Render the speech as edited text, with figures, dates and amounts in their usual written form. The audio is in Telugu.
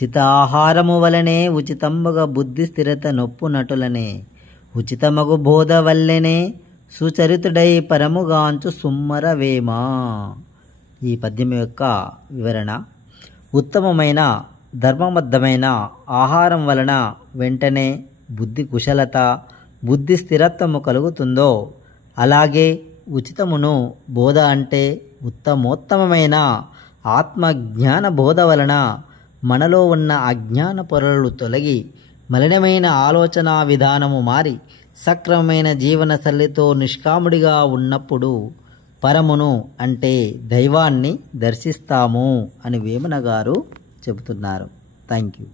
ఉచిత ఆహారము వలనే ఉచితంబుగా బుద్ధి స్థిరత నొప్పునటులనే ఉచితమగు బోధ వల్లనే సుచరితుడై పరముగాంచు సుమ్మరవేమా. ఈ పద్యం యొక్క వివరణ: ఉత్తమమైన ధర్మబద్ధమైన ఆహారం వలన వెంటనే బుద్ధి కుశలత, బుద్ధి స్థిరత్వము కలుగుతుందో, అలాగే ఉచితమును బోధ అంటే ఉత్తమోత్తమైన ఆత్మజ్ఞాన బోధ వలన మనలో ఉన్న అజ్ఞాన పొరలు తొలగి మలినమైన ఆలోచన విధానము మారి సక్రమమైన జీవన శైలితో నిష్కాముడిగా ఉన్నప్పుడు పరమును అంటే దైవాన్ని దర్శిస్తాము అని వేమన గారు చెబుతున్నారు. Thank you.